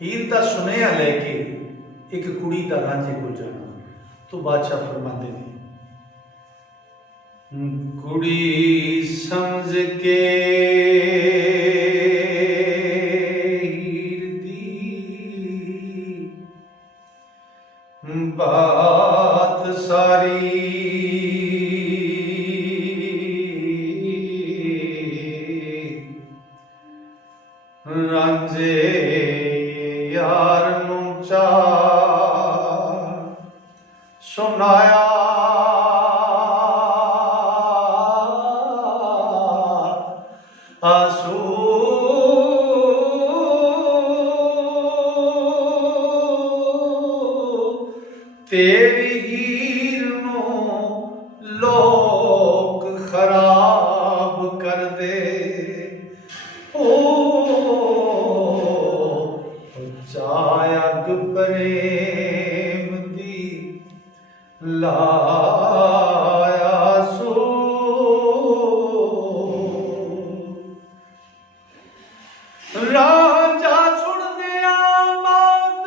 हीर का सुनेहा लैके एक कुड़ी का रांझे को जाना। तो बादशाह फरमाते हैं, कुड़ी समझ के हीर दी बात सारी रांझे यार नूं चार सुनाया। आंसू तेरी हीर नूं लोक खराब कर दे। चायक प्रेम दी लाया सो। राजा सुनने बात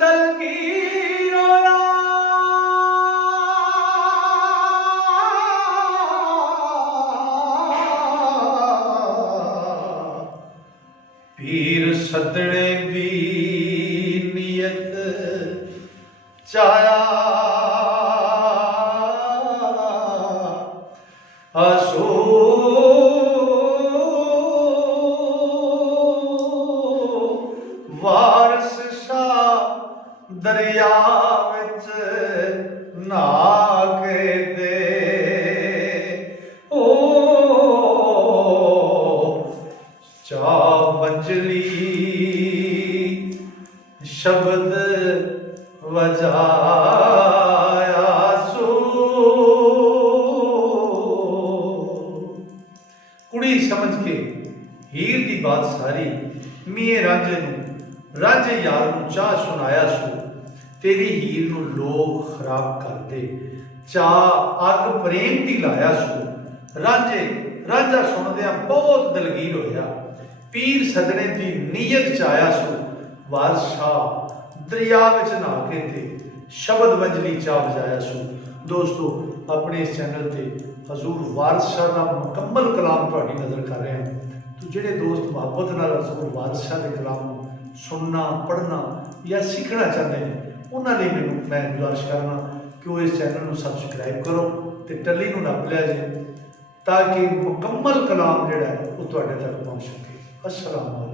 दलगीर होया। पीर सदने दी नियत चाया। आंसू वारस शाह दरिया विच नहा के दे। चा बजली शब्द वजाया सो। कुड़ी समझ के हीर की बात सारी मिये रांझे नूं रांझे यार नूं चाह सुनाया सो। तेरी हीर नूं लोग खराब कर दे। चाह अग प्रेम दी लाया सो। रांझा सुनदिया बहुत दलगीर होया। पीर सदने की नीयत चाया सो। वारशाह दरिया विच नहा के थे शब्द वंजली चा बजाया सो। दोस्तों, अपने इस चैनल से हजूर वारिस शाह का मुकम्मल कलाम तुहाडी नज़र कर रहे हैं। तो जिहड़े दोस्त मुहब्बत नाल हजूर वारिस शाह के कलाम सुनना पढ़ना या सीखना चाहते हैं, उन्होंने मैं गुजारिश करना कि वो इस चैनल को सबसक्राइब करो तो टली को नप लिया जाए, ताकि मुकम्मल कलाम जिहड़ा है वो तुहाडे तक पहुँच सके। अस्सलाम वालेकुम।